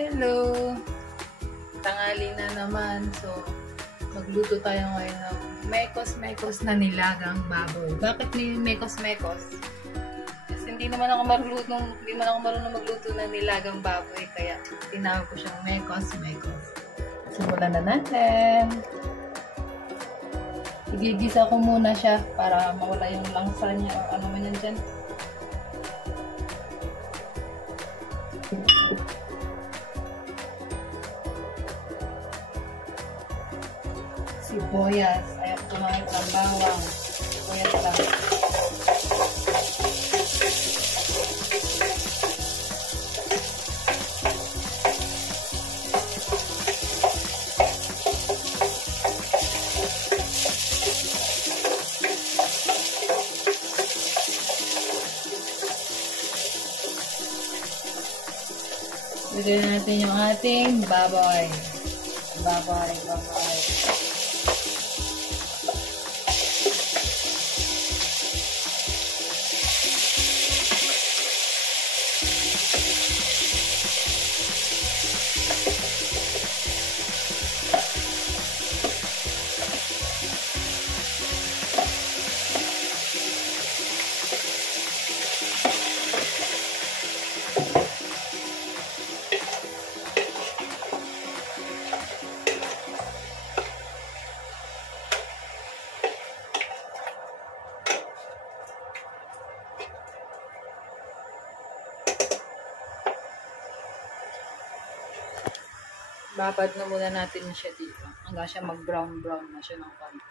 Hello! Tanghali na naman. So, magluto tayo ngayon ng mekos-mekos na nilagang baboy. Bakit may mekos-mekos? Kasi hindi naman ako marunong magluto ng nilagang baboy. Kaya tinawag ko siyang mekos-mekos. Simulan na natin. Igigisa ko muna siya para mawala yung langsa niya o ano man yan dyan. Sibuyas. Ayaw ko kumain ng bawang. Sibuyas lang. Lagyan natin yung ating baboy. Baboy. Babad na muna natin siya dito. Hanggang siya mag-brown na siya ng konti.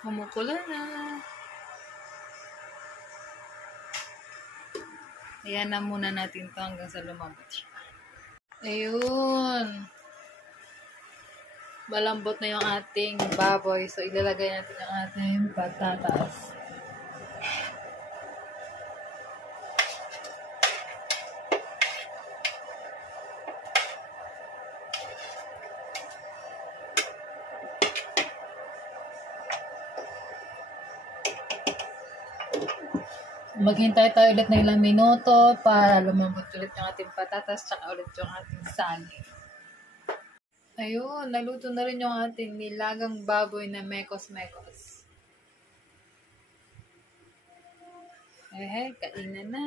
Kumukulo na. Ayan na muna natin ito hanggang sa lumambot siya. Ayun. Malambot na yung ating baboy. So, ilalagay natin yung ating patatas. Maghintay tayo ulit ng ilang minuto para lumambot ulit yung ating patatas tsaka ulit yung ating saging. Ayun, naluto na rin yung ating nilagang baboy na mekos-mekos. Kainan na.